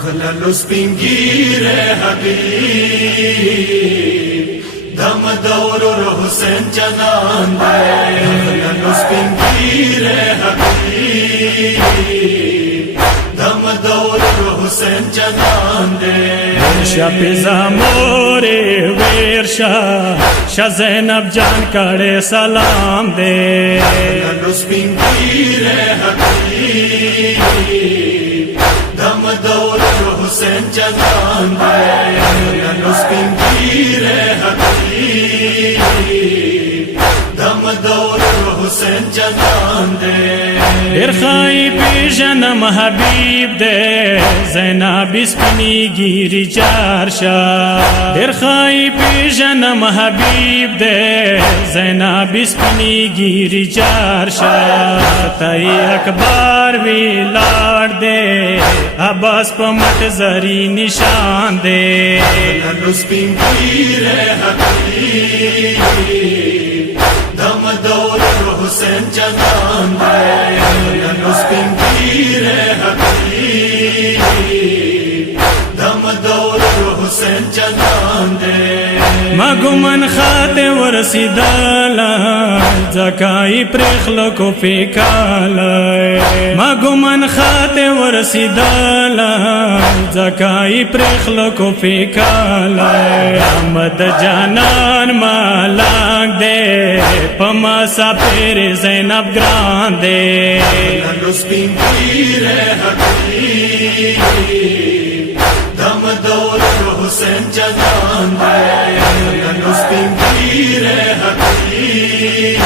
اغلل سپینگیر حبیب دم دور حسین جنان دے اغلل سپینگیر حبیب دم دور حسین جنان دے شب زمور ویرشا شاہ زینب جان کڑے سلام دے اغلل سپینگیر حبیب دم دور حسین جنان دے اغلل سپینگیر حبیب دم دور حسین جنان دے ارخائی پی جنم حبیب دے زینب سپینی گیری چارشا ارخائی پی جنم حبیب دے زینب سپینی گیری چارشا تائی اکبار وی لاڑ دے عباس پا مٹ زری نشان دے اغلل سپینگیر حبیب دم دور حسین جنان دے اغلل سپینگیر حبیب دم دور حسین جنان دے مگمن خاتے ورسیدالا زکائی پرخلو کو پیکالا مگمن خاتے ورسیدالا زکائی پرخلو کو پیکالا آمد جانان مالانگ دے پما سا پیر زینب گران دے اغلل سپینگیر حبیب دم دور حسین جنان دے اغلل سپینگیر حبیب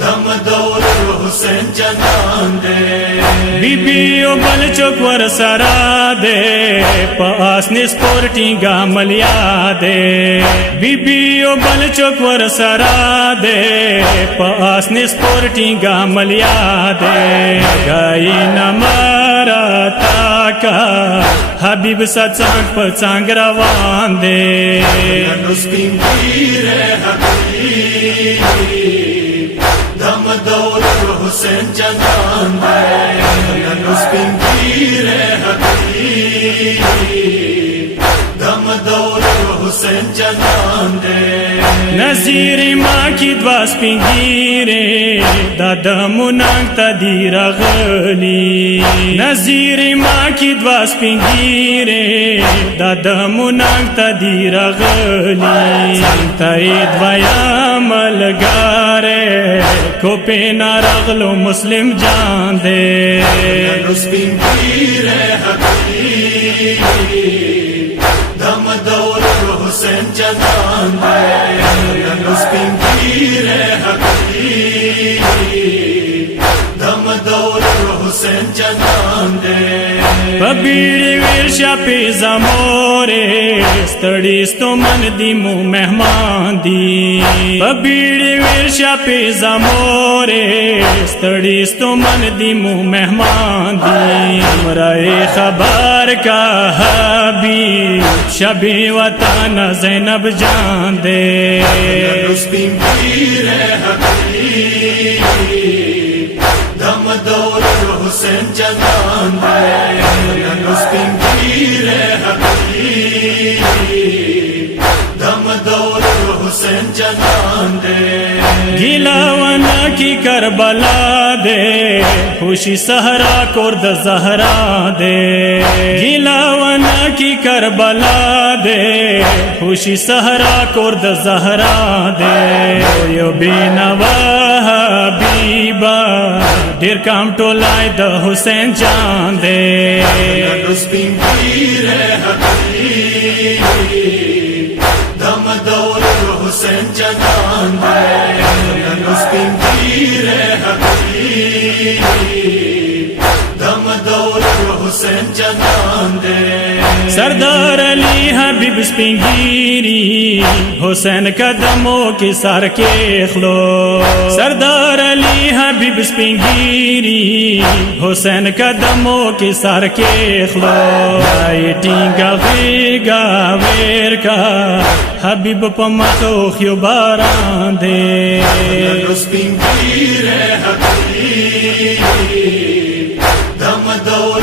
دم دور حسین جنان دے بی بیو بل چوک ور سرا دے پاس نسپورٹی گا ملیا دے بی بیو بل چوک ور سرا دے پاس نسپورٹی گا ملیا دے گئی نمارا تاکا حبیب سا چانگ پا چانگ روان دے اغلل سپینگیر حبیب دم دور حسین جنان دے اغلل سپینگیر حبیب دم دور حسین جنان دے نظیر ماں کی دواس پنگیرے دادا منانگ تا دیر غلی نظیر ماں کی دواس پنگیرے دادا منانگ تا دیر غلی تا ایدوایا ملگارے کو پینا رغلو مسلم جان دے اغلل سپینگیر حبیب دم دور حسین جنان دے اغلل سپینگیر حبیب دم دور حسین جنان دے ببیڑی ویرشا پی زمورے ستڑیستو من دی مو مہمان دی ببیڑی ویرشا پی زمورے ستڑیستو من دی مو مہمان دی مرائے خبر کا حبیب شبی وطن زینب جان دے اغلل سپینگیر حبیب دم دور حسین جنان دے اغلل سپینگیر حبیب دم دور حسین جنان دے گیلاونا کی کربلا دے خوشی سہرا کرد زہرا دے گیلاونا کی کربلا دے خوشی سہرا کرد زہرا دے یو بینوا حبیبا دیر کام ٹولائی دا حسین جان دے اغلل سپینگیر حبیب دم دور حسین جنان دے اغلل سپینگیر حبیب دم دور حسین جنان دے سردار علی حبیب سپنگیری حسین قدموں کی سر کے خلو سردار علی حبیب سپنگیری حسین قدموں کی سر کے خلو ٹینگا غیگا ویر کا حبیب پا مخوخیو باران دے اغلل سپینگیر حبیب دم دور